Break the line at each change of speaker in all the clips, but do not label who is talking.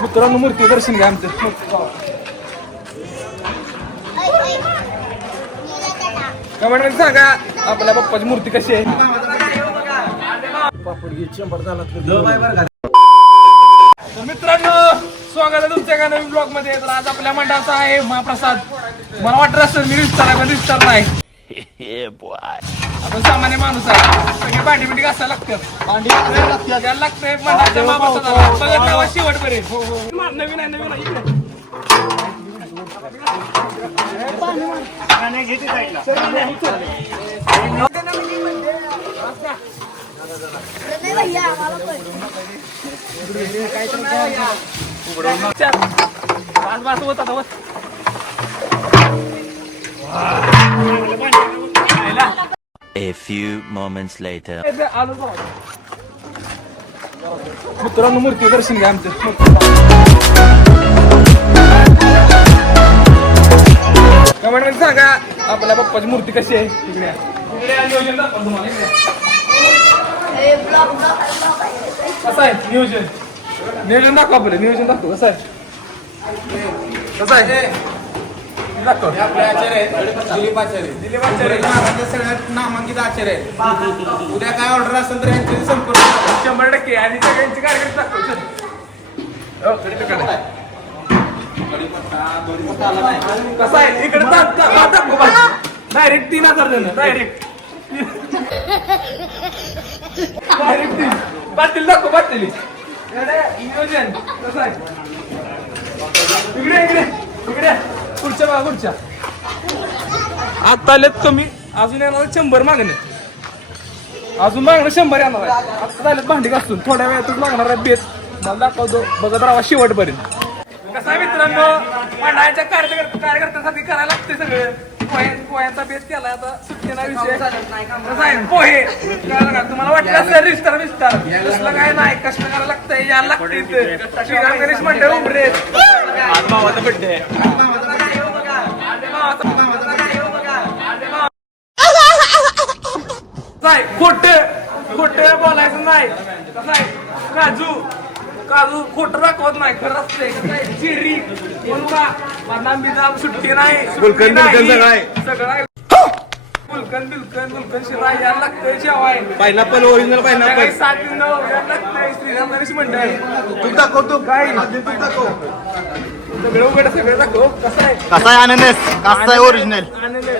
मित्रांनो मूर्ती दर्शन घ्या आमचं. कमेंटमध्ये सांगा आपल्या बाप्पाची मूर्ती कशी आहे? तर मित्रांनो स्वागत आहे तुमच्या एका नवीन ब्लॉगमध्ये तर आज आपल्या मंडळाचा आहे महाप्रसाद. मला वाटत असेल मी विस्तार पण विस्तार नाही. आपण सामान्य माणूस आहे. सगळे भांडी बिंडी घासायला लागतात. भांडी घासायला लागतंय मंडळाच्या महाप्रसादाला बघत जावा शेवटपर्यंत. नवीन आहे नवीन आहे इकडे. चल. बस बस होत आता बस
A few moments later.
मित्रांनो मूर्ती दर्शन घ्या आमचं. कमेंटमध्ये सांगा आपल्या बाप्पाची मूर्ती कशी आहे? तिकडे या. तिकडे या, नियोजन दाखवा तुम्हाला इकडे या. कसं आहे नियोजन? नियोजन दाखवा आपलं नियोजन दाखव कसं आहे? कसं आहे? दाखव
आपले आचार्य आहेत. दिलीप आचार्य. दिलीप आचार्य. महाराष्ट्रात सगळ्यात नामांकित आचार्य आहेत. उद्या काय ऑर्डर असेल तर यांच्याशी संपर्क.
शंभर टक्के. आणि सगळ्यांची कार्यक्रम दाखव. चल. हो. कसं आहे? इकडे डायरेक्ट तीन हजार जण डायरेक्ट डायरेक्ट तीन. पाटील दाखव पाटील. नियोजन कसं आहे? इकडे इकडे. इकडे. पुढच्या बघा पुढच्या. आता आलेत कमी. अजून येणार शंभर मागणे. अजून मागणं शंभर येणार आहे आता झालेत भांडी घासून. थोड्या वेळातच लागणार आहे बेत. मला दाखवतो. बघत राहा शेवटपर्यंत. कसं आहे मित्रांनो? मंडळाच्या कार्यकर्ते कार्यकर्त्यांसाठी करायला लागते सगळं. पोहे पोह्याचा बेत केला आता. सुट्टी नाही विषय. कसं आहे? पोहे? तुम्हाला वाटलं असेल विस्तार विस्तार तसलं काय नाही. कष्ट करायला लागतंय. यायला लागते. श्रीराम गणेश मंडळ उमरे आज भावाचा बड्डे नाही खोट खोट बोलायचं नाही आहे काजू काजू खोट दाखवत नाही खरं असते चिरी बोलवा बदाम बिदाम सुट्टी नाही सुट्टी नाही. सगळं आहे बुलकन बिलकन बुलकन शिराय यायला लागतंय जेवाय
पायनॅपल ओरिजिनल पायनॅपल
सात दिन यायला लागतंय श्रीराम गणेश मंडळ
तू दाखवतो
काय
तू दाखव
सगळं उघड सगळं दाखव कसं आहे
कसा आहे अननस कसा आहे ओरिजिनल
आनंद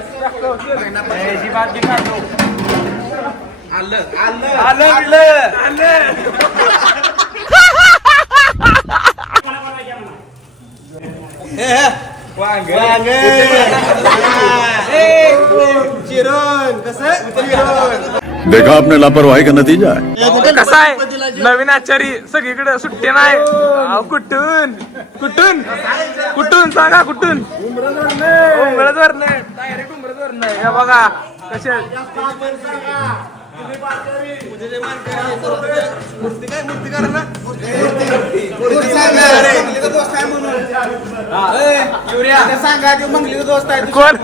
दाखव
आलं. आलं
आलं आलं आलं वांग
चिरण कसं चिरण
देखा आपने लापरवाही का नतीजा है।
कसा आहे? नवीन आचारी सगळीकडे सुट्टी नाही. अहो, कुठून? कुठून? कुठून? सांगा कुठून? उमरजवर नाही. डायरेक्ट उमरजवर नाही. हे बघा कसे
सांगा की दोस्त आहे
कोण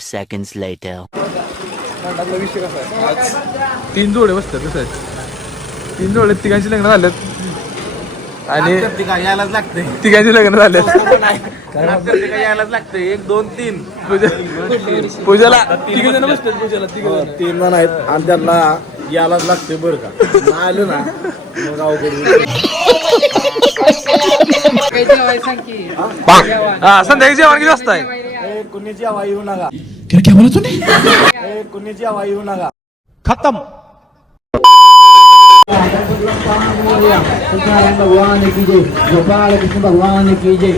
सेकंड seconds
आहे तीन जोडे बसतात कसं? तीन जोडे तिघांची लग्न झाल्यात आणि
यायलाच लागते
तिघांची लग्न झालेत.
यायलाच लागते एक दोन तीन.
पूजा पूजाला तिघ जण बसतात पूजाला तिघ जण.
तीन जण आहेत आणि त्यांना यालाच लागते बरं का. नाही आलं ना मग अवघड
हा संध्याकाळी जेवण किती वाजता आहे
कुणीची हवा येऊ नका. कुणीची हवा येऊ नका.
सत्यनारायण भगवान की जय गोपाल कृष्ण भगवान की जय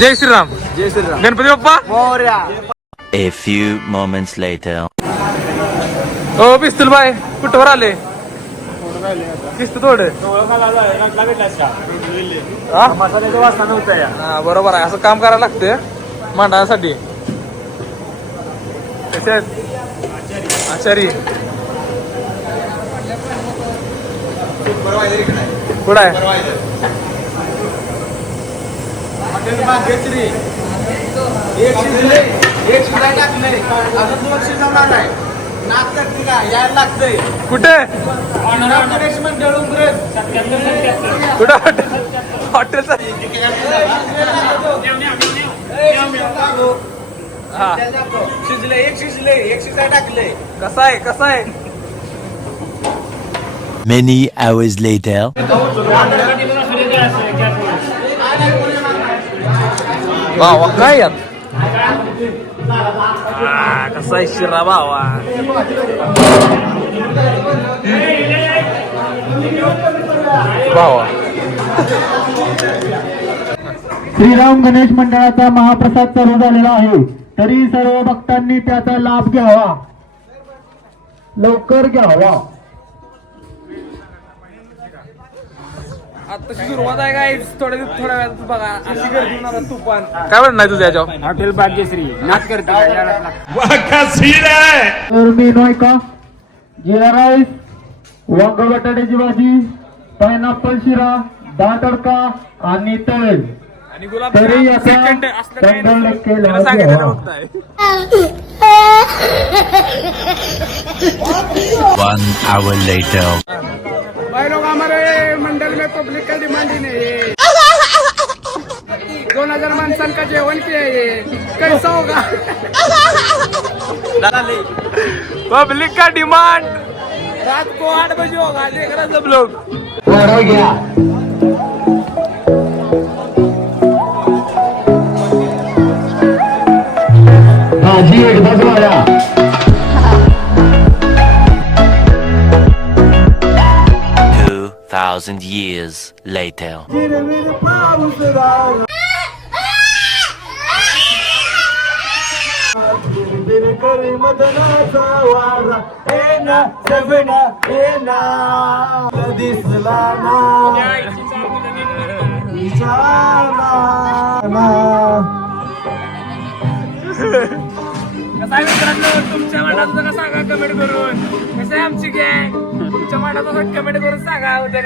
जय श्रीराम जय Shriram Ganpati Bappa
A few moments later.
हो पिस्तूल बाय कुठवर आले
या
हा बरोबर आहे असं काम करायला लागते मांडण्यासाठी कसे आचारी कुठं आहे
एक शिजले एक शिजाय
कुठे
शिजले एक शिजले एक शिजाय टाकलंय
कसा आहे कसा आहे?
Many hours later.
भावा काय यात आ, कसा आहे शिरा भावा? भावा.
श्रीराम गणेश मंडळाचा महाप्रसाद चालू झालेला आहे. तरी सर्व भक्तांनी त्याचा लाभ घ्यावा. लवकर घ्यावा.
आताची सुरुवात आहे काय थोड्या थोड्या वेळात बघा. अशी गर्दी होणार आहे तुफान. काय म्हणणं आहे तुझ्या याच्यावर?
हॉटेल भाग्यश्री नाच करते
तर मेनू आहे का जिरा राईस वांग बटाट्याची भाजी पायनापल शिरा डाळ तडका आणि तळेल.
आणि गुलाब
तरी याचा
सेकंड असलं काही
शंभर
नसतं.
टक्के
त्याला
लाभ
सांगायचं
घ्यावा.
फक्त आहे.
One hour later.
भाई लोग हमारे मंडल में पब्लिक का डिमांड ही नहीं है दोन हजार माणसांका जेवण किया ये कैसा होगा
पब्लिक का डिमांड रात को आठ बजे होगा देख रहे सब लोग
घ्या
thousand years later.
कसं आहे मित्रांनो तुमच्या मनात जरा सांगा कमेंट करून. कसं आहे आमची गॅंग तुमच्या मनात कमेंट करून सांगा. उद्या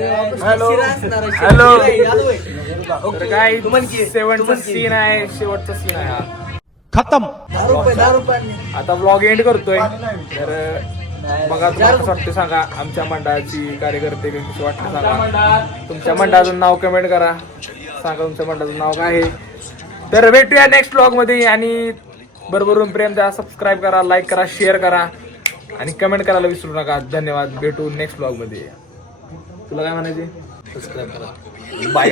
हॅलो हॅलो काय शेवटचा सीन आहे. शेवटचा सीन आहे हा.
खत्म.
आता ब्लॉग एंड करतोय. तर बघा तुम्हाला कसं वाटतं सांगा. आमच्या मंडळाची कार्यकर्ते कशी वाटतं सांगा. तुमच्या मंडळाचं नाव कमेंट करा. सांगा तुमच्या मंडळाचं नाव काय आहे. तर भेटूया नेक्स्ट ब्लॉगमध्ये आणि बरोबरून प्रेम द्या सबस्क्राईब करा लाईक करा शेअर करा. आणि कमेंट करायला विसरू नका. धन्यवाद. भेटू नेक्स्ट ब्लॉगमध्ये. तुला काय म्हणायचे सबस्क्राईब करा. बाय